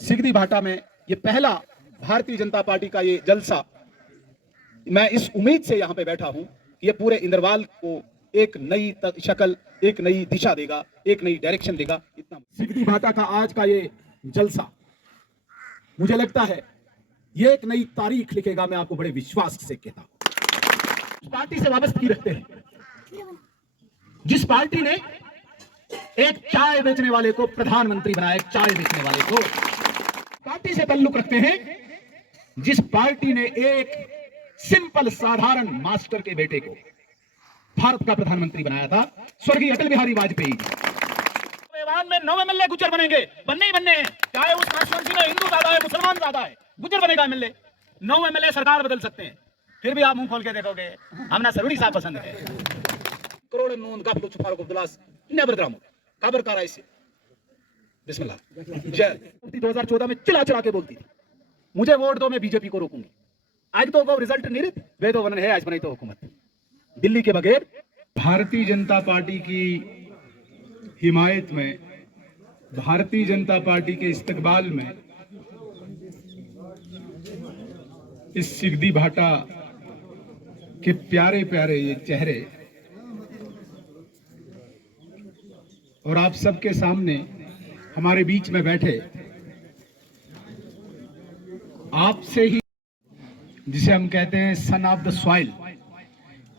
सिगदी भाटा में ये पहला भारतीय जनता पार्टी का ये जलसा, मैं इस उम्मीद से यहाँ पे बैठा हूँ कि ये पूरे इंदरवाल को एक नई शक्ल, एक नई दिशा देगा, एक नई डायरेक्शन देगा। इतना सिगदी भाटा का आज का ये जलसा, मुझे लगता है ये एक नई तारीख लिखेगा। मैं आपको बड़े विश्वास से कहता हूं। पार्टी से वाबस्तगी रखते हैं, जिस पार्टी ने एक चाय बेचने वाले को प्रधानमंत्री बनाया, एक चाय बेचने वाले को, पार्टी से ताल्लुक रखते हैं जिस पार्टी ने एक सिंपल साधारण मास्टर के बेटे को भारत का प्रधानमंत्री बनाया था, स्वर्गीय अटल बिहारी वाजपेयी जी। में 9 एमएलए गुजर बनेंगे, बनने ही बनने हैं, चाहे उस कॉन्स्टिट्यूएंसी में हिंदू ज्यादा है मुसलमान ज्यादा है, गुजर बनेगा एमएलए। 9 एमएलए सरकार बदल सकते हैं, फिर भी आप मुंह खोल के देखोगे हमने सरूड़ी साहब पसंद है। करोड़ नून का फ्लुच फारूक अब्दुल्लाह नेवर ड्रामा खबर कर रहा है। बिस्मिल्लाह। जय 2014 में चिल्ला चिल्ला के बोलती थी मुझे वोट दो, मैं बीजेपी को रोकूंगी। आज तो वो रिजल्ट नहीं रहे, वे तो वन है, आज बनाई तो हुकूमत दिल्ली के बगैर। भारतीय जनता पार्टी की हिमायत में, भारतीय जनता पार्टी के इस्तकबाल में इस सिगदी भाटा के प्यारे प्यारे ये चेहरे और आप सबके सामने हमारे बीच में बैठे, आपसे ही जिसे हम कहते हैं सन ऑफ द सॉइल,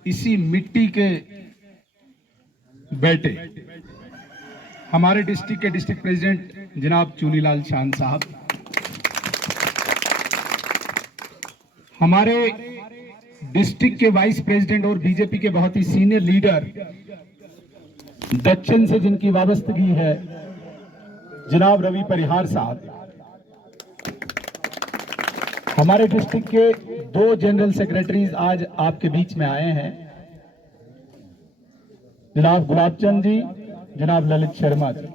इसी मिट्टी के बेटे हमारे डिस्ट्रिक्ट के डिस्ट्रिक्ट प्रेसिडेंट जनाब चुनीलाल शान साहब, हमारे डिस्ट्रिक्ट के वाइस प्रेसिडेंट और बीजेपी के बहुत ही सीनियर लीडर, दक्षिण से जिनकी वाबस्तगी है जनाब रवि परिहार साहब, हमारे डिस्ट्रिक्ट के 2 जनरल सेक्रेटरीज आज आपके बीच में आए हैं, जनाब गुलाबचंद जी, जनाब ललित शर्मा जी,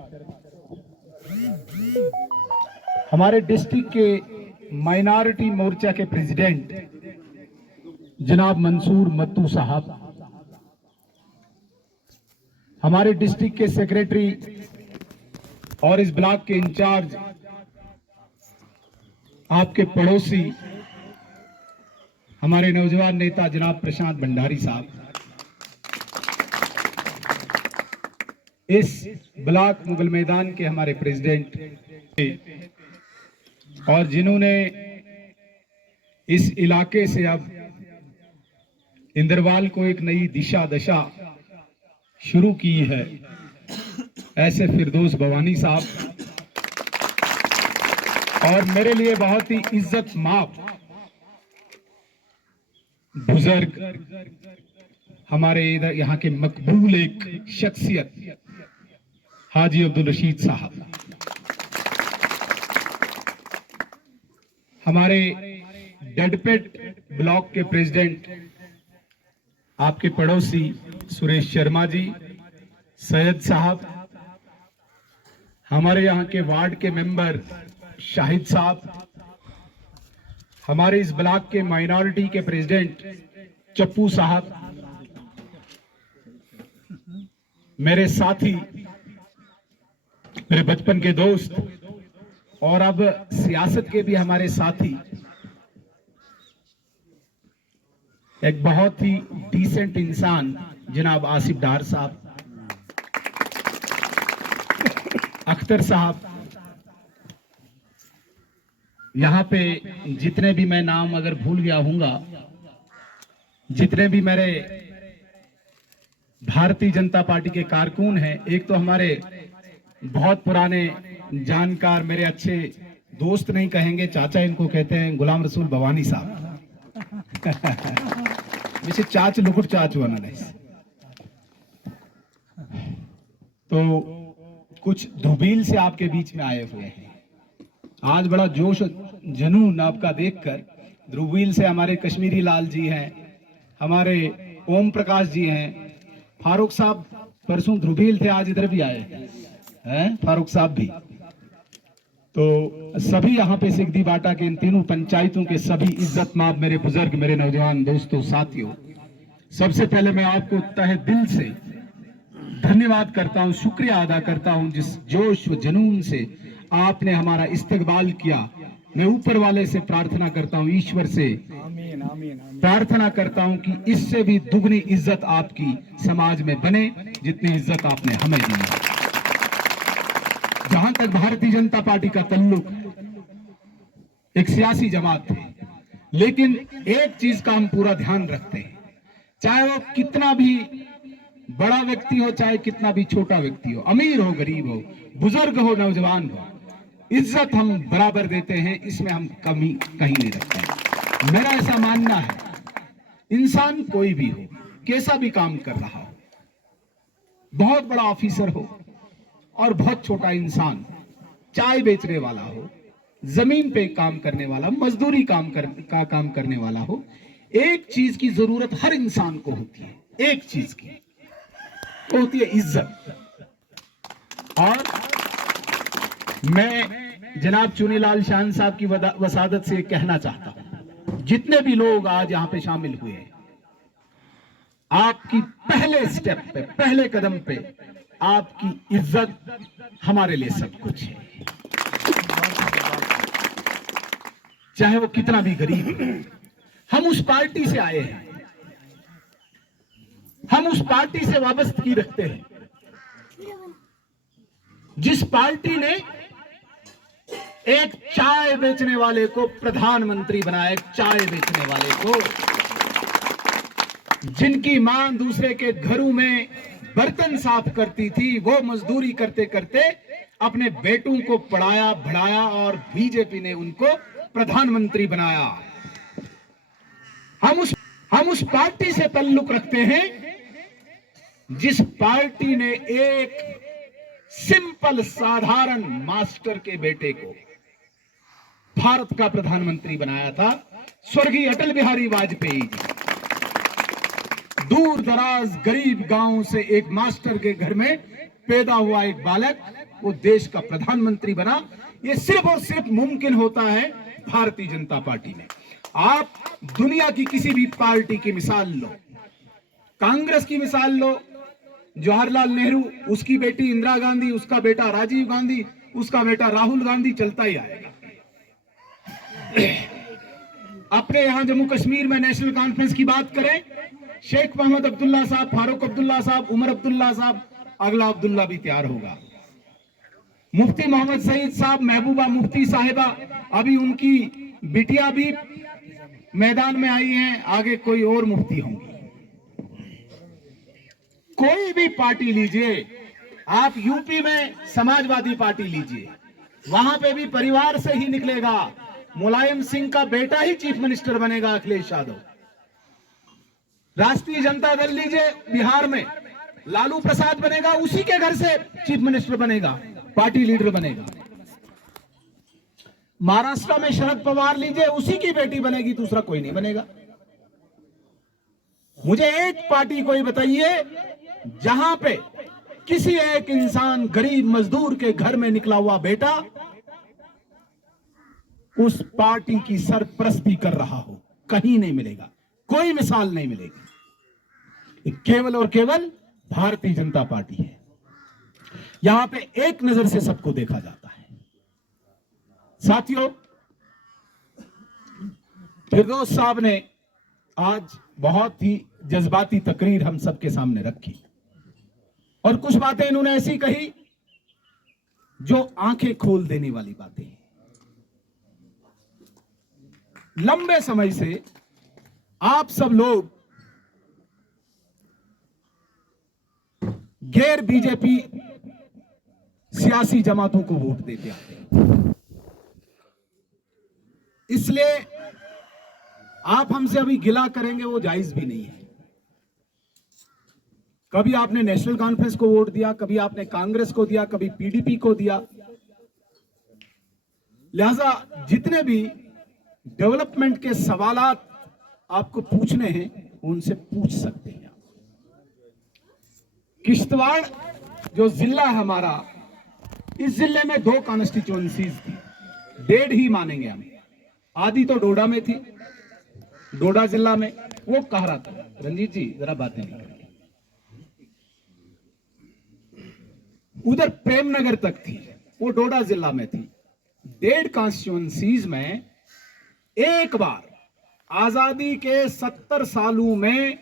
हमारे डिस्ट्रिक्ट के माइनॉरिटी मोर्चा के प्रेसिडेंट जनाब मंसूर मत्तू साहब, हमारे डिस्ट्रिक्ट के सेक्रेटरी और इस ब्लॉक के इंचार्ज आपके पड़ोसी हमारे नौजवान नेता जनाब प्रशांत भंडारी साहब, इस ब्लॉक मुगल मैदान के हमारे प्रेसिडेंट, और जिन्होंने इस इलाके से अब इंदरवाल को एक नई दिशा दशा शुरू की है, ऐसे फिरदौस भवानी साहब, और मेरे लिए बहुत ही इज्जत माप बुजुर्ग हमारे इधर यहाँ के मकबूल एक शख्सियत हाजी अब्दुल रशीद साहब, हमारे डेडपेट ब्लॉक के प्रेसिडेंट आपके पड़ोसी सुरेश शर्मा जी, सैयद साहब, हमारे यहाँ के वार्ड के मेंबर शाहिद साहब, हमारे इस ब्लॉक के माइनॉरिटी के प्रेसिडेंट चप्पू साहब, मेरे साथी, मेरे बचपन के दोस्त और अब सियासत के भी हमारे साथी, एक बहुत ही डिसेंट इंसान जनाब आसिफ डार साहब, अख्तर साहब, यहाँ पे जितने भी मैं नाम अगर भूल गया हूँगा, जितने भी मेरे भारतीय जनता पार्टी के कारकुन हैं, एक तो हमारे बहुत पुराने जानकार, मेरे अच्छे दोस्त नहीं कहेंगे, चाचा इनको कहते हैं, गुलाम रसूल भवानी साहब वैसे चाच लुकुट चाच बना नहीं। तो कुछ धुबील से आपके बीच में आए हुए हैं, आज बड़ा जोश जनून आपका देखकर। ध्रुवील से हमारे कश्मीरी लाल जी हैं, हमारे ओम प्रकाश जी हैं, फारूक साहब परसों ध्रुवील थे, आज इधर भी आए हैं फारूक साहब भी। तो सभी यहाँ पे सिगदी बाटा के इन तीनों पंचायतों के सभी इज्जत माप मेरे बुजुर्ग, मेरे नौजवान दोस्तों, साथियों, सबसे पहले मैं आपको तहे दिल से धन्यवाद करता हूं, शुक्रिया अदा करता हूं, जिस जोश व जुनून से आपने हमारा इस्तकबाल किया। मैं ऊपर वाले से प्रार्थना करता हूँ, ईश्वर से आमीन आमीन आमीन। प्रार्थना करता हूं कि इससे भी दुगनी इज्जत आपकी समाज में बने जितनी इज्जत आपने हमें दी है। जहां तक भारतीय जनता पार्टी का ताल्लुक, एक सियासी जमात थे, लेकिन एक चीज का हम पूरा ध्यान रखते हैं, चाहे वो कितना भी बड़ा व्यक्ति हो, चाहे कितना भी छोटा व्यक्ति हो, अमीर हो गरीब हो, बुजुर्ग हो नौजवान हो, इज्जत हम बराबर देते हैं, इसमें हम कमी कहीं नहीं रखते हैं। मेरा ऐसा मानना है, इंसान कोई भी हो, कैसा भी काम कर रहा हो, बहुत बड़ा ऑफिसर हो और बहुत छोटा इंसान, चाय बेचने वाला हो, जमीन पे काम करने वाला, मजदूरी काम करने वाला हो, एक चीज की जरूरत हर इंसान को होती है, एक चीज की, वो होती है इज्जत। और मैं जनाब चुनीलाल शान साहब की वसादत से कहना चाहता हूं, जितने भी लोग आज यहां पे शामिल हुए हैं, आपकी पहले स्टेप पे, पहले कदम पे आपकी इज्जत हमारे लिए सब कुछ है, चाहे वो कितना भी गरीब हो। हम उस पार्टी से आए हैं, हम उस पार्टी से वाबस्तगी रखते हैं जिस पार्टी ने एक चाय बेचने वाले को प्रधानमंत्री बनाया, एक चाय बेचने वाले को, जिनकी मां दूसरे के घरों में बर्तन साफ करती थी, वो मजदूरी करते करते अपने बेटों को पढ़ाया बढ़ाया और बीजेपी ने उनको प्रधानमंत्री बनाया। हम उस पार्टी से ताल्लुक रखते हैं जिस पार्टी ने एक सिंपल साधारण मास्टर के बेटे को भारत का प्रधानमंत्री बनाया था, स्वर्गीय अटल बिहारी वाजपेयी जी। दूर दराज गरीब गांव से एक मास्टर के घर में पैदा हुआ एक बालक वो देश का प्रधानमंत्री बना। ये सिर्फ और सिर्फ मुमकिन होता है भारतीय जनता पार्टी में। आप दुनिया की किसी भी पार्टी की मिसाल लो, कांग्रेस की मिसाल लो, जवाहरलाल नेहरू, उसकी बेटी इंदिरा गांधी, उसका बेटा राजीव गांधी, उसका बेटा राहुल गांधी, चलता ही आएगा। अपने यहां जम्मू कश्मीर में नेशनल कॉन्फ्रेंस की बात करें, शेख मोहम्मद अब्दुल्ला साहब, फारूक अब्दुल्ला साहब, उमर अब्दुल्ला साहब, अगला अब्दुल्ला भी तैयार होगा। मुफ्ती मोहम्मद सईद साहब, महबूबा मुफ्ती साहिबा, अभी उनकी बिटिया भी मैदान में आई हैं, आगे कोई और मुफ्ती होंगी। कोई भी पार्टी लीजिए, आप यूपी में समाजवादी पार्टी लीजिए, वहां पे भी परिवार से ही निकलेगा। मुलायम सिंह का बेटा ही चीफ मिनिस्टर बनेगा, अखिलेश यादव। राष्ट्रीय जनता दल लीजिए, बिहार में लालू प्रसाद बनेगा, उसी के घर से चीफ मिनिस्टर बनेगा, पार्टी लीडर बनेगा। महाराष्ट्र में शरद पवार लीजिए, उसी की बेटी बनेगी, दूसरा कोई नहीं बनेगा। मुझे एक पार्टी कोई बताइए जहां पे किसी एक इंसान, गरीब मजदूर के घर में निकला हुआ बेटा उस पार्टी की सरपरस्ती कर रहा हो, कहीं नहीं मिलेगा, कोई मिसाल नहीं मिलेगी। केवल और केवल भारतीय जनता पार्टी है। यहां पे एक नजर से सबको देखा जाता है। साथियों, फिरदौस साहब ने आज बहुत ही जज्बाती तकरीर हम सबके सामने रखी और कुछ बातें इन्होंने ऐसी कही जो आंखें खोल देने वाली बातें हैं। लंबे समय से आप सब लोग गैर बीजेपी सियासी जमातों को वोट देते आते हैं, इसलिए आप हमसे अभी गिला करेंगे वो जायज भी नहीं है। कभी आपने नेशनल कॉन्फ्रेंस को वोट दिया, कभी आपने कांग्रेस को दिया, कभी पीडीपी को दिया। लिहाजा जितने भी डेवलपमेंट के सवालात आपको पूछने हैं उनसे पूछ सकते हैं। किश्तवाड़ जो जिला है हमारा, इस जिले में 2 कॉन्स्टिट्यूएंसीज थी, 1.5 ही मानेंगे हम। आधी तो डोडा में थी, डोडा जिला में। वो कह रहा था, रंजीत जी जरा बातें नहीं करें, उधर प्रेमनगर तक थी, वो डोडा जिला में थी। 1.5 कॉन्स्टिट्यूएंसीज में एक बार आजादी के 70 सालों में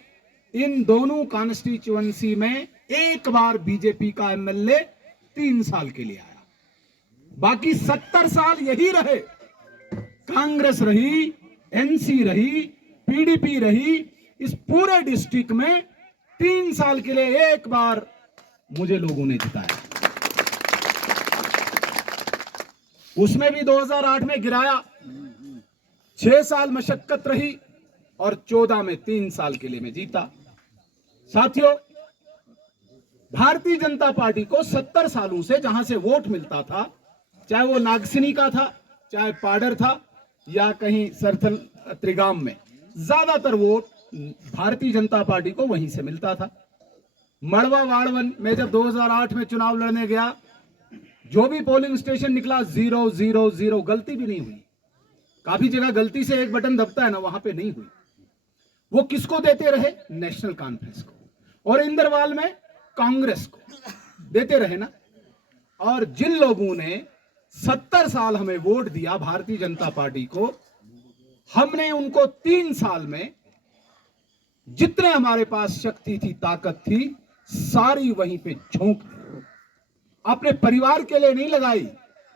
इन दोनों कॉन्स्टिट्यूएंसी में एक बार बीजेपी का एमएलए 3 साल के लिए आया। बाकी 70 साल यही रहे, कांग्रेस रही, एनसी रही, पीडीपी रही। इस पूरे डिस्ट्रिक्ट में 3 साल के लिए एक बार मुझे लोगों ने जिताया। उसमें भी 2008 में गिराया, 6 साल मशक्कत रही और 14 में 3 साल के लिए मैं जीता। साथियों, भारतीय जनता पार्टी को 70 सालों से जहां से वोट मिलता था, चाहे वो नागसिनी का था, चाहे पाडर था या कहीं सरथल त्रिगाम में, ज्यादातर वोट भारतीय जनता पार्टी को वहीं से मिलता था। मड़वा वाड़वन में जब 2008 में चुनाव लड़ने गया, जो भी पोलिंग स्टेशन निकला 0 0 0, गलती भी नहीं हुई। काफी जगह गलती से एक बटन दबता है ना, वहां पे नहीं हुई। वो किसको देते रहे? नेशनल कॉन्फ्रेंस को। और इंदरवाल में कांग्रेस को देते रहे ना। और जिन लोगों ने 70 साल हमें वोट दिया भारतीय जनता पार्टी को, हमने उनको 3 साल में जितने हमारे पास शक्ति थी, ताकत थी, सारी वहीं पे झोंक दी। अपने परिवार के लिए नहीं लगाई,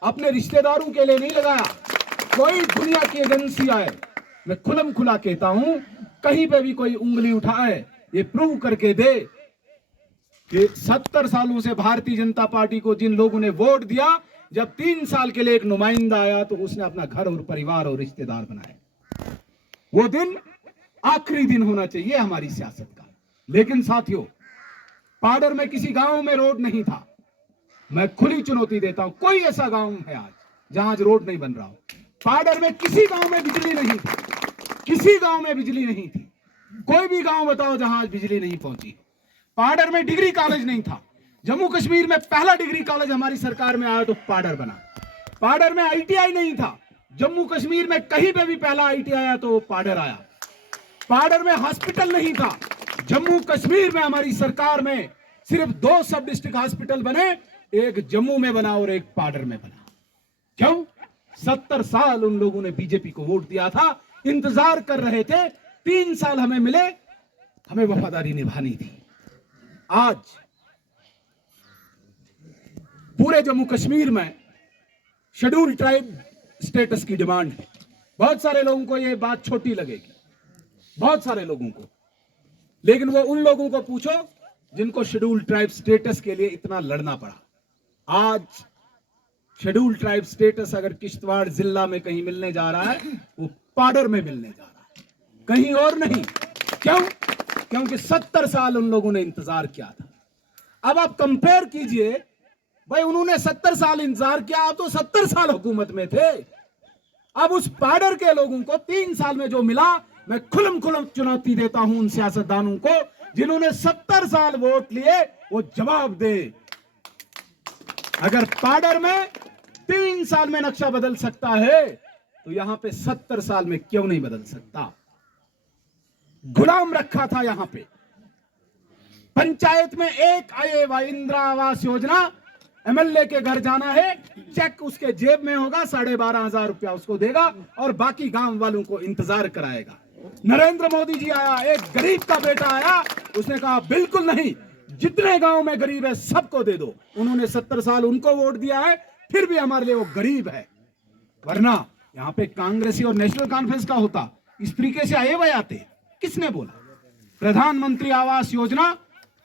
अपने रिश्तेदारों के लिए नहीं लगाया। कोई दुनिया की एजेंसी आए, मैं खुलम खुला कहता हूं, कहीं पे भी कोई उंगली उठाए, ये प्रूव करके दे कि 70 सालों से भारतीय जनता पार्टी को जिन लोगों ने वोट दिया, जब 3 साल के लिए एक नुमाइंदा आया तो उसने अपना घर और परिवार और रिश्तेदार बनाए। वो दिन आखिरी दिन होना चाहिए हमारी सियासत का। लेकिन साथियों, पाडर में किसी गांव में रोड नहीं था। मैं खुली चुनौती देता हूं, कोई ऐसा गांव है आज जहां आज रोड नहीं बन रहा हो? पाडर में किसी गांव में बिजली नहीं थी, किसी गांव में बिजली नहीं थी। कोई भी गांव बताओ जहां आज बिजली नहीं पहुंची। पाडर में डिग्री कॉलेज नहीं था। जम्मू कश्मीर में पहला डिग्री कॉलेज हमारी सरकार में आया तो पाडर बना। पाडर में आईटीआई नहीं था। जम्मू कश्मीर में कहीं पे भी पहला आईटीआई आया तो पाडर आया। पाडर में हॉस्पिटल नहीं था। जम्मू कश्मीर में हमारी सरकार में सिर्फ 2 सब डिस्ट्रिक्ट हॉस्पिटल बने, एक जम्मू में बना और एक पाडर में बना। क्यों? 70 साल उन लोगों ने बीजेपी को वोट दिया था, इंतजार कर रहे थे, 3 साल हमें मिले, हमें वफादारी निभानी थी। आज पूरे जम्मू कश्मीर में शेड्यूल ट्राइब स्टेटस की डिमांड है। बहुत सारे लोगों को यह बात छोटी लगेगी, बहुत सारे लोगों को, लेकिन वो उन लोगों को पूछो जिनको शेड्यूल ट्राइब स्टेटस के लिए इतना लड़ना पड़ा। आज शेड्यूल ट्राइब स्टेटस अगर किश्तवाड़ जिला में कहीं मिलने जा रहा है, वो पाडर में मिलने जा रहा है, कहीं और नहीं। क्यों? क्योंकि 70 साल उन लोगों ने इंतजार किया था। अब आप कंपेयर कीजिए, भाई उन्होंने 70 साल इंतजार किया, आप तो 70 साल हुकूमत में थे। अब उस पाडर के लोगों को 3 साल में जो मिला, मैं खुलम खुलम चुनौती देता हूं उन सियासतदानों को जिन्होंने 70 साल वोट लिए, वो जवाब दे। अगर पाडर में 3 साल में नक्शा बदल सकता है तो यहां पे 70 साल में क्यों नहीं बदल सकता? गुलाम रखा था यहां पे। पंचायत में एक आए व इंदिरा आवास योजना, एमएलए के घर जाना है, चेक उसके जेब में होगा, 12,500 रुपया उसको देगा और बाकी गांव वालों को इंतजार कराएगा। नरेंद्र मोदी जी आया, एक गरीब का बेटा आया, उसने कहा बिल्कुल नहीं, जितने गांव में गरीब है सबको दे दो। उन्होंने 70 साल उनको वोट दिया है, फिर भी हमारे लिए वो गरीब है। वरना यहां पे कांग्रेसी और नेशनल कॉन्फ्रेंस का होता, इस तरीके से आए हुए आते। किसने बोला? प्रधानमंत्री आवास योजना,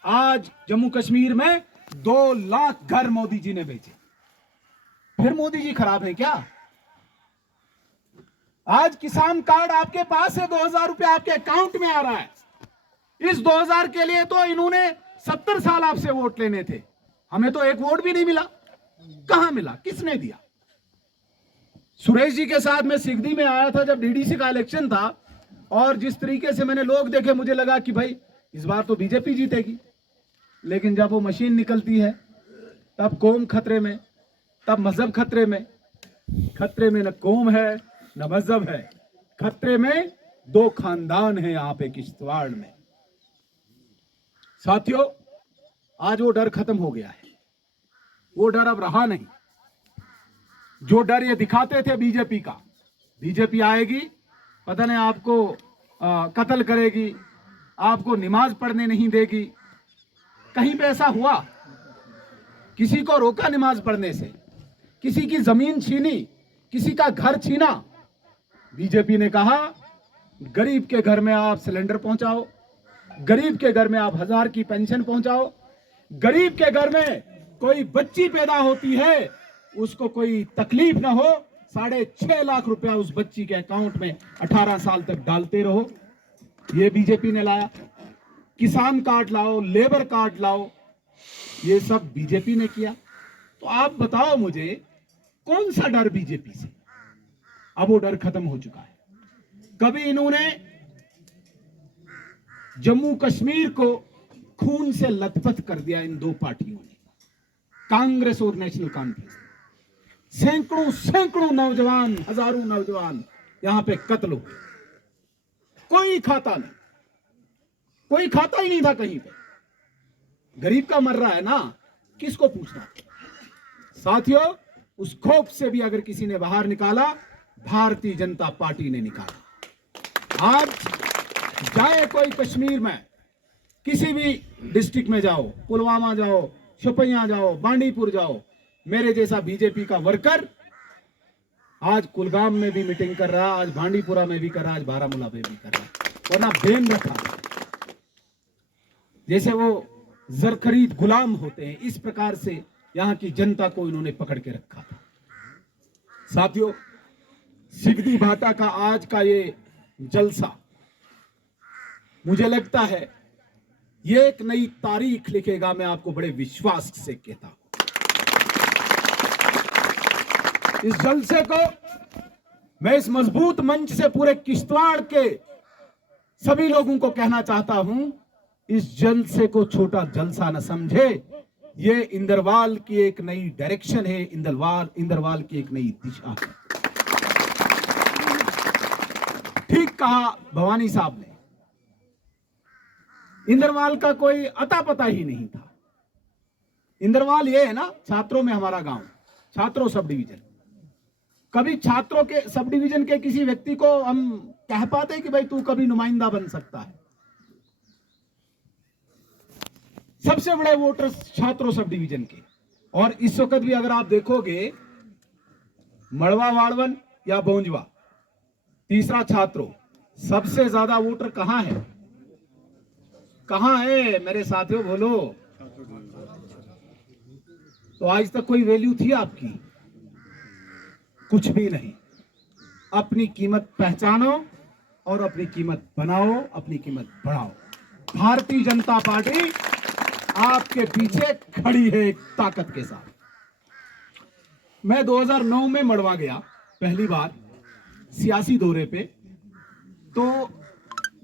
आज जम्मू कश्मीर में 2 लाख घर मोदी जी ने बेचे। फिर मोदी जी खराब है क्या? आज किसान कार्ड आपके पास है, 2000 रुपया आपके अकाउंट में आ रहा है। इस 2000 के लिए तो इन्होंने 70 साल आपसे वोट लेने थे, हमें तो एक वोट भी नहीं मिला। कहां मिला? किसने दिया? सुरेश जी के साथ मैं सिगदी में आया था जब डीडीसी का इलेक्शन था, और जिस तरीके से मैंने लोग देखे, मुझे लगा कि भाई इस बार तो बीजेपी जीतेगी। लेकिन जब वो मशीन निकलती है, तब कौम खतरे में, तब मजहब खतरे में। खतरे में न कौम है न मजहब है, खतरे में 2 खानदान है यहां पे किश्तवाड़ में। साथियों, आज वो डर खत्म हो गया है, वो डर अब रहा नहीं। जो डर ये दिखाते थे बीजेपी का, बीजेपी आएगी पता नहीं आपको कत्ल करेगी, आपको नमाज पढ़ने नहीं देगी, कहीं पे ऐसा हुआ? किसी को रोका नमाज पढ़ने से? किसी की जमीन छीनी? किसी का घर छीना? बीजेपी ने कहा गरीब के घर में आप सिलेंडर पहुंचाओ, गरीब के घर में आप 1000 की पेंशन पहुंचाओ, गरीब के घर में कोई बच्ची पैदा होती है उसको कोई तकलीफ ना हो, 6.5 लाख रुपया उस बच्ची के अकाउंट में 18 साल तक डालते रहो। ये बीजेपी ने लाया। किसान कार्ड लाओ, लेबर कार्ड लाओ, ये सब बीजेपी ने किया। तो आप बताओ मुझे कौन सा डर बीजेपी से? अब वो डर खत्म हो चुका है। कभी इन्होंने जम्मू कश्मीर को खून से लथपथ कर दिया, इन दो पार्टियों ने, कांग्रेस और नेशनल कॉन्फ्रेंस। सैकड़ों सैकड़ों नौजवान, हजारों नौजवान यहां पे कत्ल हुए, कोई खाता नहीं, कोई खाता ही नहीं था कहीं पे। गरीब का मर रहा है ना, किसको पूछना? साथियों, उस खौफ से भी अगर किसी ने बाहर निकाला, भारतीय जनता पार्टी ने निकाला। आज जाए कोई कश्मीर में, किसी भी डिस्ट्रिक्ट में जाओ, पुलवामा जाओ, शोपियां जाओ, बांडीपुर जाओ, मेरे जैसा बीजेपी का वर्कर आज कुलगाम में भी मीटिंग कर रहा, आज बांडीपुरा में भी कर रहा, आज बारामूला में भी कर रहा, वरना बेन रखा। जैसे वो जर खरीद गुलाम होते हैं, इस प्रकार से यहां की जनता को इन्होंने पकड़ के रखा था। साथियों, सिगदी भाटा का आज का ये जलसा, मुझे लगता है ये एक नई तारीख लिखेगा। मैं आपको बड़े विश्वास से कहता हूं। इस जलसे को मैं इस मजबूत मंच से पूरे किश्तवाड़ के सभी लोगों को कहना चाहता हूं, इस जलसे को छोटा जलसा न समझे। ये इंदरवाल की एक नई डायरेक्शन है, इंदरवाल की एक नई दिशा है। ठीक कहा भवानी साहब ने, इंदरवाल का कोई अता पता ही नहीं था। इंदरवाल ये है ना, छात्रों में हमारा गांव, छात्रों सब डिवीजन। कभी छात्रों के सब डिवीजन के किसी व्यक्ति को हम कह पाते कि भाई तू कभी नुमाइंदा बन सकता है? सबसे बड़े वोटर्स छात्रों सब डिवीजन के। और इस वक्त भी अगर आप देखोगे, मड़वा वाड़वन या बोंजवा, तीसरा छात्रों, सबसे ज्यादा वोटर कहां है? कहां है मेरे साथियों, बोलो। तो आज तक कोई वैल्यू थी आपकी? कुछ भी नहीं। अपनी कीमत पहचानो और अपनी कीमत बनाओ, अपनी कीमत बढ़ाओ। भारतीय जनता पार्टी आपके पीछे खड़ी है एक ताकत के साथ। मैं 2009 में मड़वा गया पहली बार सियासी दौरे पे, तो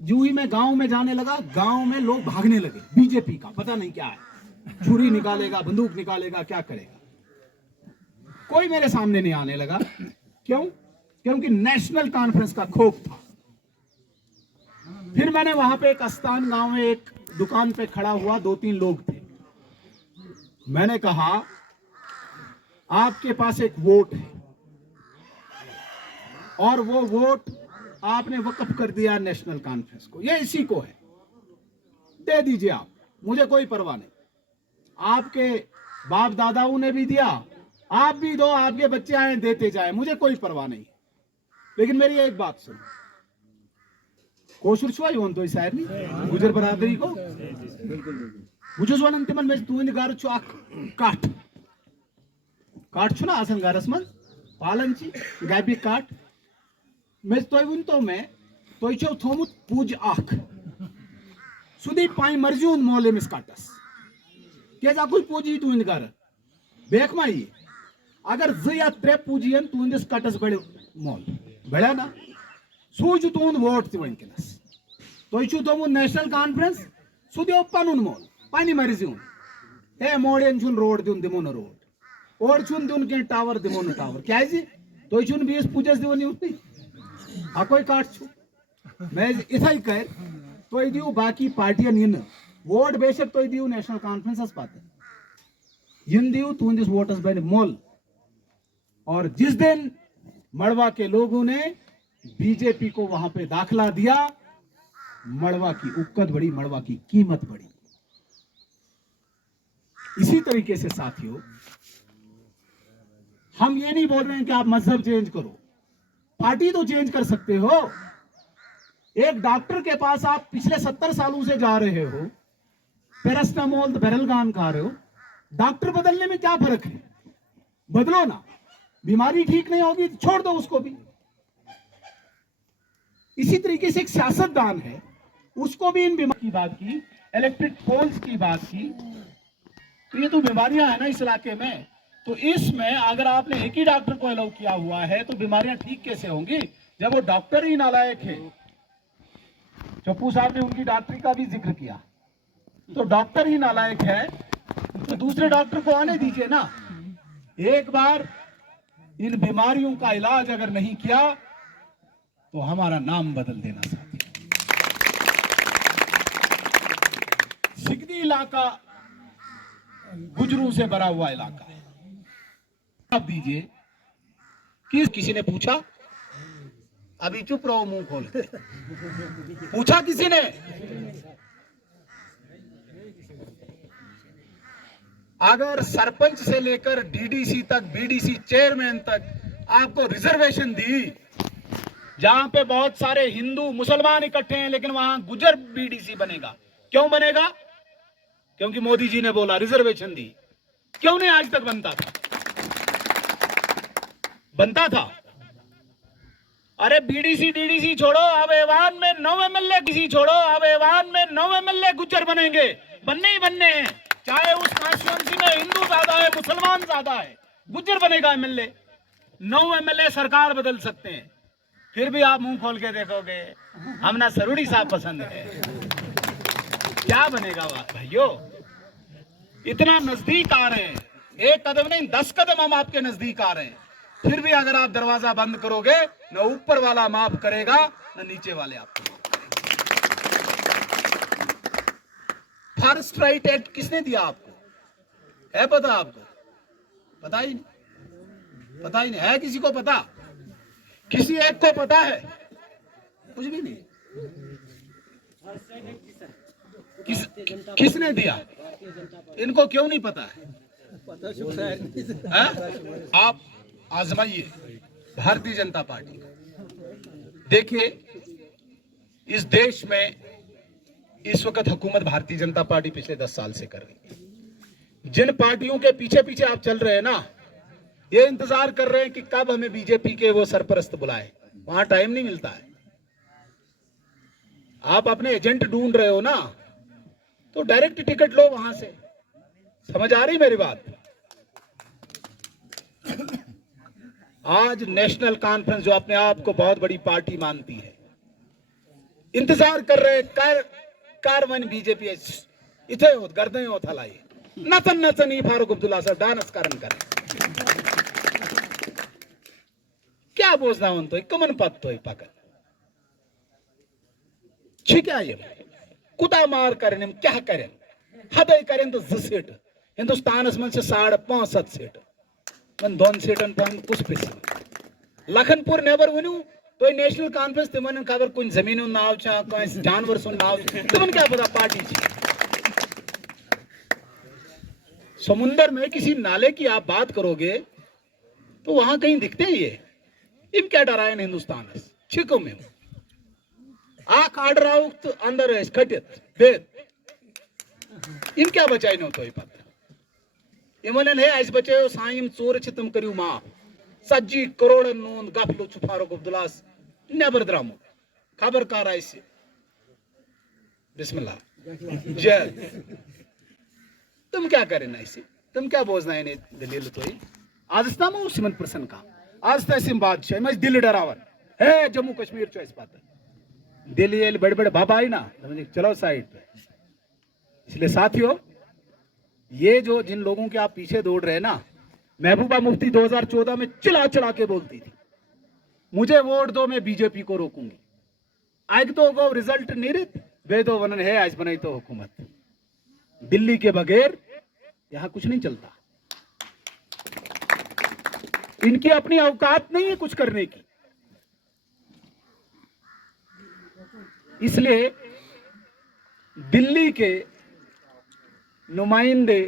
जो ही मैं गांव में जाने लगा, गांव में लोग भागने लगे। बीजेपी का पता नहीं क्या है, छुरी निकालेगा, बंदूक निकालेगा, क्या करेगा। कोई मेरे सामने नहीं आने लगा। क्यों? क्योंकि नेशनल कॉन्फ्रेंस का खौफ था। फिर मैंने वहां पे एक अस्तान गांव में एक दुकान पे खड़ा हुआ, 2-3 लोग थे। मैंने कहा आपके पास एक वोट है और वो वोट आपने वक्फ कर दिया नेशनल कॉन्फ्रेंस को, ये इसी को है, दे दीजिए आप, मुझे कोई परवाह नहीं। आपके बाप दादाओं ने भी दिया, आप भी दो, आपके बच्चे आए देते जाए, मुझे कोई परवाह नहीं। लेकिन मेरी एक बात सुनो, कोशुर छुआ योन तो शायद नहीं गुजर बरादरी को मुझे अंतिमन में तू गार छु काट काट छु ना आसन गारस मन पालन ची गाबी काट मैं तो मैं तो छो थोमुत पूज आख सुदी पाई मर्जून मोले मिस काटस के जा कोई पूजी तू गार बेख माई अगर ज या 3 पूजियन तू इंदिस काटस बड़े मोल बड़ा ना सूज तून वोट ति वंकनस तो छु तो नेशनल कॉन्फ्रेंस सुदी पनुन मोल पानी मर्जून ए मोड़ेन छुन रोड दिउन दिमोन रोड और छुन दिउन के टावर दिमोन टावर क्या जी तो छुन 20 पूजस दिवन उतनी आ कोई काट छु मैं इथाई कर तो दिउ बाकी पार्टियां निन वोट बेशक तो दिउ नेशनल कॉन्फ्रेंस पाते इन दिउ तू दिस वोटस बन मोल और जिस दिन मड़वा के लोगों ने बीजेपी को वहां पे दाखला दिया, मड़वा की उक्कत बढ़ी, मड़वा की कीमत बढ़ी। इसी तरीके से साथियों, हम ये नहीं बोल रहे हैं कि आप मजहब चेंज करो, पार्टी तो चेंज कर सकते हो। एक डॉक्टर के पास आप पिछले 70 सालों से जा रहे हो, पैरास्टामोल बेरलगाम खा रहे हो, डॉक्टर बदलने में क्या फर्क है? बदलो ना। बीमारी ठीक नहीं होगी तो छोड़ दो उसको भी। इसी तरीके से एक सियासतदान है, उसको भी इन बीमारी की बात की, इलेक्ट्रिक पोल्स की बात की। तो ये तो बीमारियां है ना इस इलाके में, तो इसमें अगर आपने एक ही डॉक्टर को अलाउ किया हुआ है तो बीमारियां ठीक कैसे होंगी जब वो डॉक्टर ही नालायक है। चप्पू साहब ने उनकी डॉक्टरी का भी जिक्र किया, तो डॉक्टर ही नालायक है तो दूसरे डॉक्टर को आने दीजिए ना। एक बार इन बीमारियों का इलाज अगर नहीं किया तो हमारा नाम बदल देना साथी। सिगदी इलाका गुजरों से भरा हुआ इलाका है। आप दीजिए कि किसी ने पूछा, अभी चुप रहो मुंह खोल के, पूछा किसी ने? अगर सरपंच से लेकर डीडीसी तक, बीडीसी चेयरमैन तक आपको रिजर्वेशन दी, जहां पे बहुत सारे हिंदू मुसलमान इकट्ठे हैं, लेकिन वहां गुजर बीडीसी बनेगा। क्यों बनेगा? क्योंकि मोदी जी ने बोला, रिजर्वेशन दी। क्यों नहीं आज तक बनता था? बनता था। अरे बीडीसी डीडीसी छोड़ो, अब ऐवान में 9 एमएलए, किसी छोड़ो, अब ऐवान में 9 एमएलए गुज्जर बनेंगे, बनने ही बनने हैं। चाहे उस कॉन्स्टिट्यूंसी में हिंदू ज्यादा है, मुसलमान ज्यादा है, गुज्जर बनेगा एमएलए। 9 एमएलए सरकार बदल सकते हैं, फिर भी आप मुंह खोल के देखोगे हम ना सरूड़ी साहब पसंद है। क्या बनेगा भाइयों? इतना नजदीक आ रहे हैं, एक कदम नहीं 10 कदम हम आपके नजदीक आ रहे हैं, फिर भी अगर आप दरवाजा बंद करोगे, न ऊपर वाला माफ करेगा न नीचे वाले आपको माफ करेंगे। फर्स्ट राइट एक्ट किसने दिया आपको? है पता आपको? पता ही नहीं, पता ही नहीं है। किसी को पता? किसी एक को पता है? कुछ भी नहीं। किसने दिया? इनको क्यों नहीं पता है? आप आजमाइए भारतीय जनता पार्टी को। देखिए, इस देश में इस वक्त हुकूमत भारतीय जनता पार्टी पिछले 10 साल से कर रही है। जिन पार्टियों के पीछे पीछे आप चल रहे हैं ना, ये इंतजार कर रहे हैं कि कब हमें बीजेपी के वो सरपरस्त बुलाए, वहां टाइम नहीं मिलता है। आप अपने एजेंट ढूंढ रहे हो ना, तो डायरेक्ट टिकट लो वहां से। समझ आ रही मेरी बात? आज नेशनल कॉन्फ्रेंस जो अपने आप को बहुत बड़ी पार्टी मानती है, इंतजार कर रहे कारवन बीजेपी इथे होत गर्दे होत हलाई नचन नचन ही फारूक अब्दुल्ला साहब डांस करन कर क्या बोझना म्हणतोय कमन पातोय पकड ठीक आहे कुदा मार करें क्या करें हदय करें तो 2 सीट हिंदुस्तान में से 5.5 सीट मन 2 सीटन पर कुछ पिस लखनपुर नेबर वनु तो नेशनल कॉन्फ्रेंस तिमन खबर कुछ जमीन नाव छा कोई जानवर सुन नाव तिमन क्या पता पार्टी छी। समुंदर में किसी नाले की आप बात करोगे तो वहां कहीं दिखते ही है। इन क्या डरायन हिंदुस्तान छिको में आ काड राउत अंदर है खटित बेद इन क्या बचाई न तो पता इमन है ऐस बचे साइम चोर छ तुम करियो माफ 70 करोड़ नून गफलो छु फारूक अब्दुल्ला नेबर द्रामो खबर कार ऐसे बिस्मिल्लाह जय तुम क्या करें ऐसे तुम क्या बोझना है दलील तो आज में सिमन प्रसन्न का आज तक बादशाह मैं दिल्ली डरावन है जम्मू कश्मीर चॉइस पाता दिल्ली बड़े बड़े बाबा आई ना चलो साइड पे। इसलिए साथियों ये जो जिन लोगों के आप पीछे दौड़ रहे हैं ना, महबूबा मुफ्ती 2014 में चिल्ला चिल्ला के बोलती थी मुझे वोट दो मैं बीजेपी को रोकूंगी। आज तो वो रिजल्ट नहीं रहे वे तो वनन है आज बनाई तो हुकूमत दिल्ली के बगैर यहां कुछ नहीं चलता। इनकी अपनी औकात नहीं है कुछ करने की। इसलिए दिल्ली के नुमाइंदे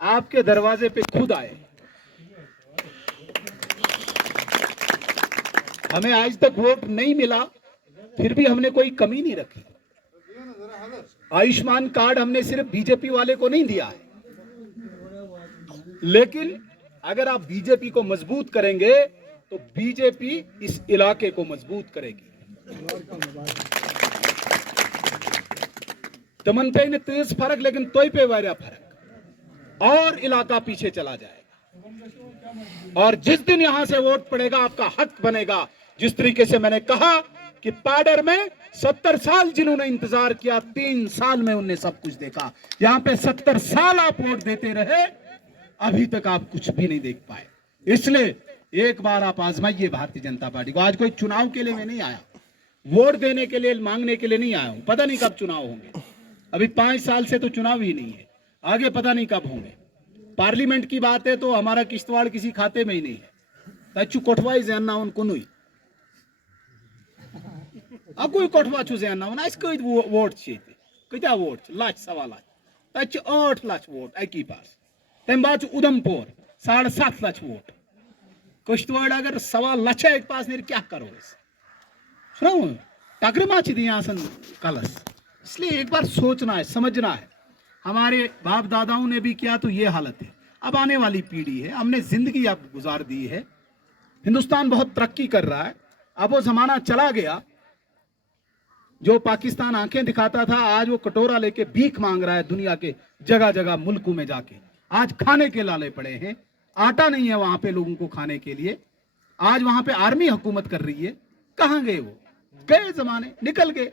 आपके दरवाजे पे खुद आए। हमें आज तक वोट नहीं मिला, फिर भी हमने कोई कमी नहीं रखी। आयुष्मान कार्ड हमने सिर्फ बीजेपी वाले को नहीं दिया है, लेकिन अगर आप बीजेपी को मजबूत करेंगे तो बीजेपी इस इलाके को मजबूत करेगी। तमन पे तेज फर्क, लेकिन तोय पे वारिया फर्क, और इलाका पीछे चला जाएगा। और जिस दिन यहां से वोट पड़ेगा आपका हक बनेगा। जिस तरीके से मैंने कहा कि पाडर में 70 साल जिन्होंने इंतजार किया, 3 साल में उन्हें सब कुछ देखा। यहां पे 70 साल आप वोट देते रहे, अभी तक आप कुछ भी नहीं देख पाए। इसलिए एक बार आप आजमाइए भारतीय जनता पार्टी को। आज कोई चुनाव के लिए मैं नहीं आया, वोट देने के लिए, मांगने के लिए नहीं आया हूं। पता नहीं कब चुनाव होंगे, अभी 5 साल से तो चुनाव ही नहीं है, आगे पता नहीं कब होंगे। पार्लियामेंट की बात है तो हमारा किश्तवाड़ किसी खाते में ही नहीं है। तच्चू कोठवाई जैना उन कुनुई अकुई कोठवा छु जैना उन आज कोई वोट छेते कितना वोट लाख सवा लाख तच्चू 8 लाख वोट एकी पास। तम बाद उधमपुर 7.5 लाख वोट। किश्तवाड़ अगर 1.25 लाख एक पास नहीं क्या करो इस सुनो टकरमा ची दिया आसन कलस। इसलिए एक बार सोचना है, समझना है। हमारे बाप दादाओं ने भी किया तो ये हालत है। अब आने वाली पीढ़ी है, हमने जिंदगी अब गुजार दी है। हिंदुस्तान बहुत तरक्की कर रहा है। अब वो जमाना चला गया जो पाकिस्तान आंखें दिखाता था, आज वो कटोरा लेके भीख मांग रहा है दुनिया के जगह जगह मुल्कों में जाके। आज खाने के लाले पड़े हैं, आटा नहीं है वहां पे लोगों को खाने के लिए। आज वहां पे आर्मी हुकूमत कर रही है। कहां गए वो? गए जमाने, निकल गए।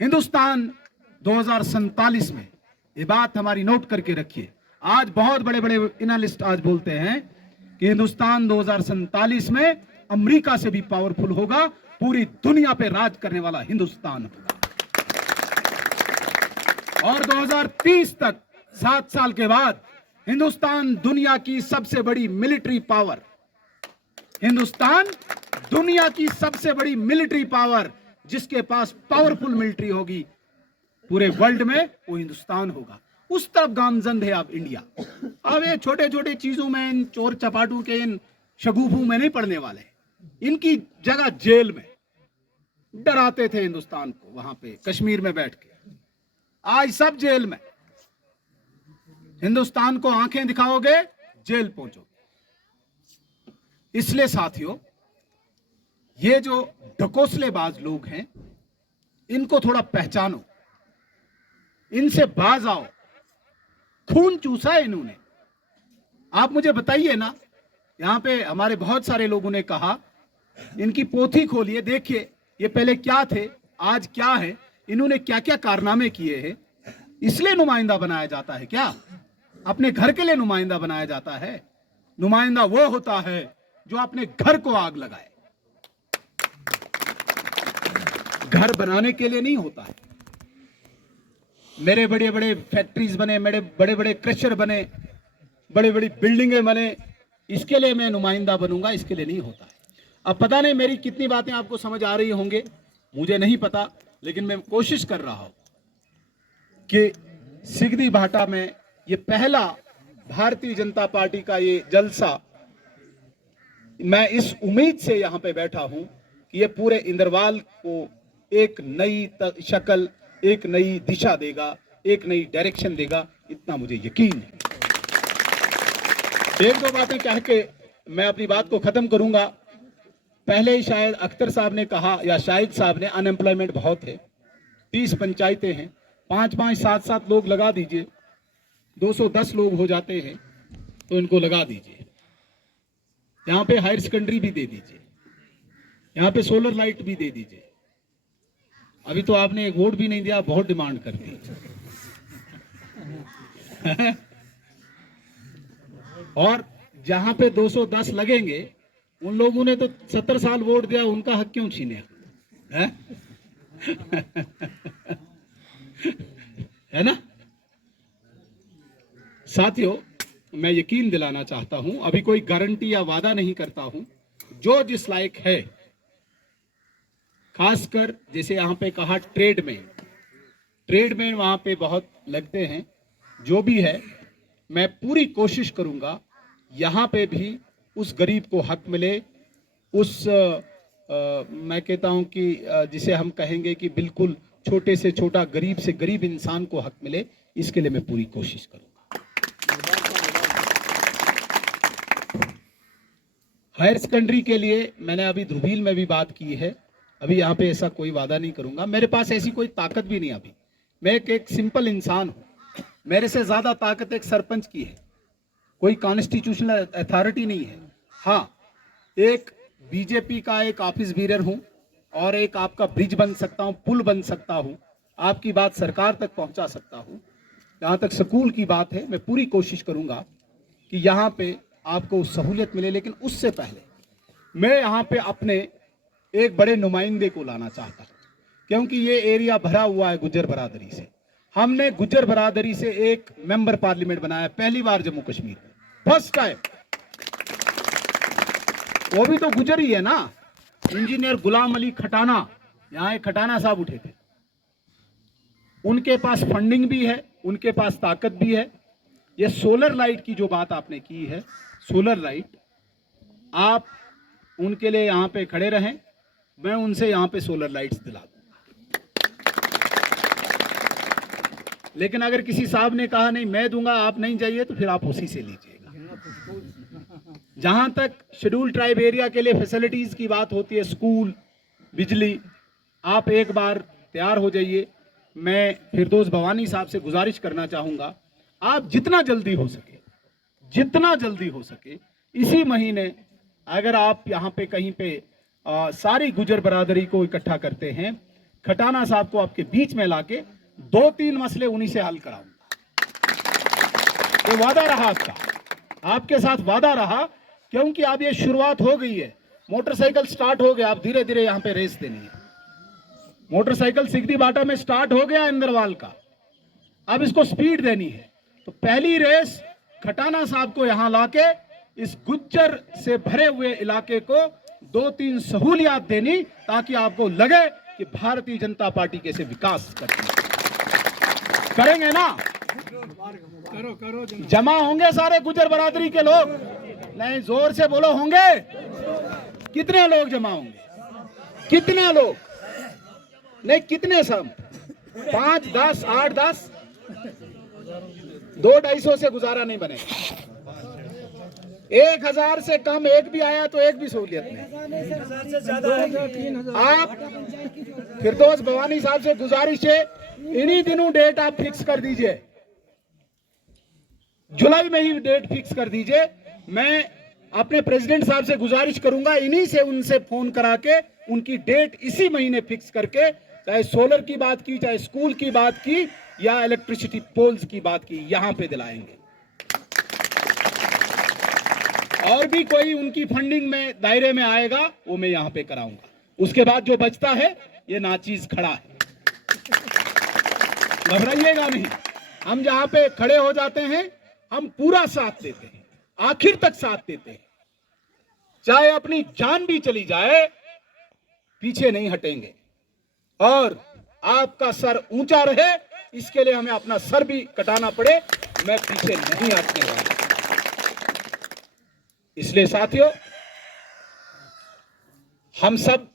हिंदुस्तान 2047 में, ये बात हमारी नोट करके रखिए। आज बहुत बड़े बड़े एनालिस्ट आज बोलते हैं कि हिंदुस्तान 2047 में अमेरिका से भी पावरफुल होगा, पूरी दुनिया पे राज करने वाला हिंदुस्तान होगा। और 2030 तक 7 साल के बाद हिंदुस्तान दुनिया की सबसे बड़ी मिलिट्री पावर, हिंदुस्तान दुनिया की सबसे बड़ी मिलिट्री पावर, जिसके पास पावरफुल मिलिट्री होगी पूरे वर्ल्ड में, वो हिंदुस्तान होगा। उस तरफ गामजन है अब इंडिया। अब ये छोटे छोटे चीजों में, इन चोर चपाटों के, इन शगुफों में नहीं पड़ने वाले। इनकी जगह जेल में। डराते थे हिंदुस्तान को वहां पे कश्मीर में बैठ के, आज सब जेल में। हिंदुस्तान को आंखें दिखाओगे, जेल पहुंचोगे। इसलिए साथियों, ये जो ढकोसलेबाज लोग हैं, इनको थोड़ा पहचानो, इनसे बाज आओ। खून चूसा है इन्होंने। आप मुझे बताइए ना, यहां पे हमारे बहुत सारे लोगों ने कहा इनकी पोथी खोलिए, देखिए ये पहले क्या थे, आज क्या है, इन्होंने क्या क्या कारनामे किए हैं। इसलिए नुमाइंदा बनाया जाता है क्या? अपने घर के लिए नुमाइंदा बनाया जाता है? नुमाइंदा वो होता है जो अपने घर को आग लगाए, घर बनाने के लिए नहीं होता है। मेरे बड़े बड़े फैक्ट्रीज बने, मेरे बड़े बड़े क्रशर बने, बड़ी बड़ी बिल्डिंगें बने, इसके लिए मैं नुमाइंदा बनूंगा, इसके लिए नहीं होता है। अब पता नहीं मेरी कितनी बातें आपको समझ आ रही होंगे, मुझे नहीं पता, लेकिन मैं कोशिश कर रहा हूं कि सिगदी भाटा में ये पहला भारतीय जनता पार्टी का ये जलसा, मैं इस उम्मीद से यहां पे बैठा हूं कि ये पूरे इंदरवाल को एक नई शक्ल, एक नई दिशा देगा, एक नई डायरेक्शन देगा, इतना मुझे यकीन है। एक दो बातें कह के मैं अपनी बात को खत्म करूंगा। पहले ही शायद अख्तर साहब ने कहा, या शाहिद साहब ने, अनएम्प्लॉयमेंट बहुत है, 30 पंचायतें हैं, 5-5, 7-7 लोग लगा दीजिए, 210 लोग हो जाते हैं, तो इनको लगा दीजिए। यहाँ पे हायर सेकेंडरी भी दे दीजिए, यहाँ पे सोलर लाइट भी दे दीजिए। अभी तो आपने एक वोट भी नहीं दिया, बहुत डिमांड कर दी। और जहां पे 210 लगेंगे, उन लोगों ने तो 70 साल वोट दिया, उनका हक क्यों छीने? है? है ना साथियों? मैं यकीन दिलाना चाहता हूं, अभी कोई गारंटी या वादा नहीं करता हूं, जो जिस लायक है, खासकर जैसे यहां पे कहा ट्रेडमैन वहां पे बहुत लगते हैं, जो भी है मैं पूरी कोशिश करूंगा यहां पे भी उस गरीब को हक मिले, उस मैं कहता हूं कि जिसे हम कहेंगे कि बिल्कुल छोटे से छोटा गरीब से गरीब इंसान को हक मिले, इसके लिए मैं पूरी कोशिश करूंगा। हायर सेकेंडरी के लिए मैंने अभी ध्रुवील में भी बात की है, अभी यहाँ पे ऐसा कोई वादा नहीं करूंगा, मेरे पास ऐसी कोई ताकत भी नहीं। अभी मैं एक सिंपल इंसान हूं, मेरे से ज्यादा ताकत एक सरपंच की है, कोई कॉन्स्टिट्यूशनल अथॉरिटी नहीं है। हाँ, एक बीजेपी का एक ऑफिस बीरर हूं और एक आपका ब्रिज बन सकता हूं, पुल बन सकता हूं, आपकी बात सरकार तक पहुंचा सकता हूं। जहां तक स्कूल की बात है, मैं पूरी कोशिश करूंगा कि यहां पे आपको सहूलियत मिले, लेकिन उससे पहले मैं यहां पे अपने एक बड़े नुमाइंदे को लाना चाहता हूं, क्योंकि ये एरिया भरा हुआ है गुज्जर बरादरी से। हमने गुज्जर बरादरी से एक मेंबर पार्लियामेंट बनाया, पहली बार जम्मू कश्मीर में, फर्स्ट टाइम। वो भी तो गुजर ही है ना, इंजीनियर गुलाम अली खटाना, यहाँ एक खटाना साहब उठे थे, उनके पास फंडिंग भी है, उनके पास ताकत भी है। ये सोलर लाइट की जो बात आपने की है, सोलर लाइट, आप उनके लिए यहाँ पे खड़े रहें, मैं उनसे यहाँ पे सोलर लाइट्स दिला दूंगा। लेकिन अगर किसी साहब ने कहा नहीं मैं दूंगा, आप नहीं चाहिए, तो फिर आप उसी से लीजिएगा। जहां तक शेड्यूल ट्राइब एरिया के लिए फैसिलिटीज की बात होती है, स्कूल, बिजली, आप एक बार तैयार हो जाइए। मैं फिरदौस भवानी साहब से गुजारिश करना चाहूंगा, आप जितना जल्दी हो सके इसी महीने अगर आप यहाँ पे कहीं पे सारी गुजर बरादरी को इकट्ठा करते हैं, खटाना साहब को आपके बीच में लाके 2-3 मसले उन्हीं से हल कराऊंगा। ये वादा रहा आपका, आपके साथ वादा रहा, क्योंकि अब ये शुरुआत हो गई है, मोटरसाइकिल स्टार्ट हो गया, आप धीरे धीरे यहाँ पे रेस देनी है। मोटरसाइकिल सिगदी बाटा में स्टार्ट हो गया इंदरवाल का, अब इसको स्पीड देनी है। तो पहली रेस खटाना साहब को यहाँ लाके इस गुज्जर से भरे हुए इलाके को 2-3 सहूलियात देनी, ताकि आपको लगे कि भारतीय जनता पार्टी कैसे विकास करती है। करेंगे ना? करो जमा होंगे सारे गुज्जर बरादरी के लोग? नहीं, जोर से बोलो, होंगे? कितने लोग जमा होंगे? कितने लोग नहीं, कितने सब? 5, 10, 8, 10, 200-250 से गुजारा नहीं बनेगा। 1000 से कम एक भी आया तो एक भी सहूलियत नहीं। आप फिरदौस भवानी साहब से गुजारिश है, इन्हीं दिनों डेट आप फिक्स कर दीजिए, जुलाई में ही डेट फिक्स कर दीजिए। मैं अपने प्रेसिडेंट साहब से गुजारिश करूंगा, इन्हीं से उनसे फोन करा के उनकी डेट इसी महीने फिक्स करके, चाहे सोलर की बात की, चाहे स्कूल की बात की, या इलेक्ट्रिसिटी पोल्स की बात की, यहां पे दिलाएंगे। और भी कोई उनकी फंडिंग में दायरे में आएगा, वो मैं यहां पे कराऊंगा। उसके बाद जो बचता है, ये नाचीज खड़ा है, घबराइएगा नहीं। हम जहां पे खड़े हो जाते हैं, हम पूरा साथ देते हैं, आखिर तक साथ देते हैं, चाहे अपनी जान भी चली जाए, पीछे नहीं हटेंगे। और आपका सर ऊंचा रहे, इसके लिए हमें अपना सर भी कटाना पड़े, मैं पीछे नहीं हटने वाला। इसलिए साथियों, हम सब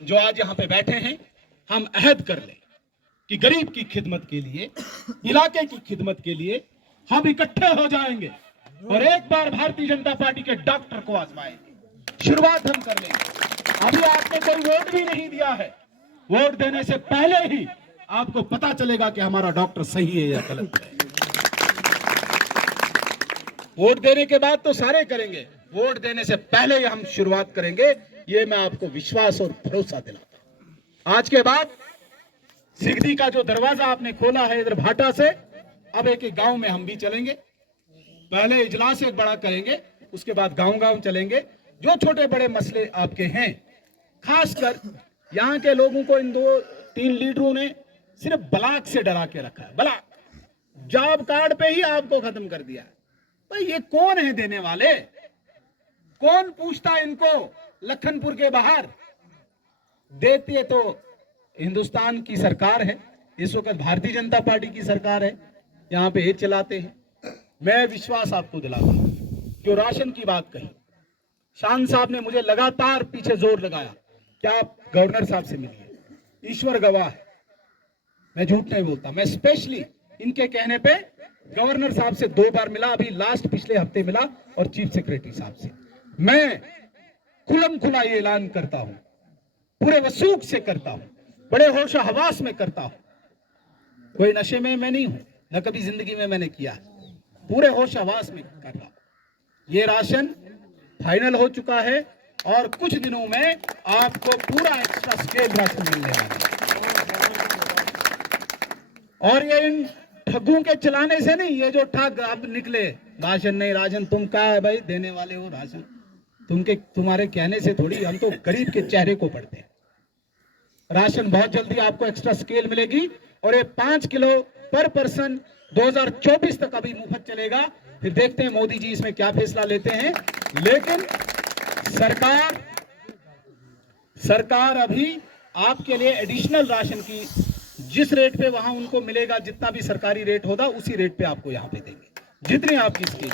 जो आज यहां पे बैठे हैं, हम अहद कर लें कि गरीब की खिदमत के लिए, इलाके की खिदमत के लिए हम इकट्ठे हो जाएंगे और एक बार भारतीय जनता पार्टी के डॉक्टर को आजमाएंगे। शुरुआत हम कर लेंगे। अभी आपने कोई वोट भी नहीं दिया है, वोट देने से पहले ही आपको पता चलेगा कि हमारा डॉक्टर सही है या गलत है। वोट देने के बाद तो सारे करेंगे, वोट देने से पहले ही हम शुरुआत करेंगे, ये मैं आपको विश्वास और भरोसा दिलाता हूं। आज के बाद सिगदी का जो दरवाजा आपने खोला है इधर भाटा से, अब एक गांव में हम भी चलेंगे। पहले इजलास एक बड़ा करेंगे, उसके बाद गांव-गांव चलेंगे। जो छोटे बड़े मसले आपके हैं, खासकर यहाँ के लोगों को इन 2-3 लीडरों ने सिर्फ ब्लॉक से डरा के रखा है। ब्लॉक, जॉब कार्ड पे ही आपको खत्म कर दिया है। भाई ये कौन है देने वाले? कौन पूछता है इनको? लखनपुर के बाहर देती है तो हिंदुस्तान की सरकार है, इस वक्त भारतीय जनता पार्टी की सरकार है, यहां पे ये चलाते हैं। मैं विश्वास आपको दिलाता हूं कि राशन की बात कही, शान साहब ने मुझे लगातार पीछे जोर लगाया कि आप गवर्नर साहब से मिलिए, ईश्वर गवाह है, मैं झूठ नहीं बोलता। मैं स्पेशली इनके कहने पे गवर्नर साहब से 2 बार मिला, अभी लास्ट पिछले हफ्ते मिला, और चीफ सेक्रेटरी साहब से। मैं खुलम खुला ये ऐलान करता हूं, पूरे वसूख से करता हूं, बड़े होश हवास में करता हूं, कोई नशे में मैं नहीं हूं, न कभी जिंदगी में मैंने किया, पूरे होश हवास में कर रहा हूं। ये राशन फाइनल हो चुका है और कुछ दिनों में आपको पूरा एक्स्ट्रा स्केल राशन मिलने वाला है। और ये इन ठगों के चलाने से नहीं, ये जो ठग अब निकले, राशन नहीं, राशन तुम क्या है भाई देने वाले हो राशन, तुम्हारे कहने से थोड़ी, हम तो गरीब के चेहरे को पढ़ते हैं। राशन बहुत जल्दी आपको एक्स्ट्रा स्केल मिलेगी और ये 5 किलो पर पर्सन 2024 तक अभी मुफ्त चलेगा। फिर देखते हैं मोदी जी इसमें क्या फैसला लेते हैं। लेकिन सरकार अभी आपके लिए एडिशनल राशन की जिस रेट पे वहां उनको मिलेगा, जितना भी सरकारी रेट होगा उसी रेट पे आपको यहां पे देंगे, जितनी आपकी स्कीम।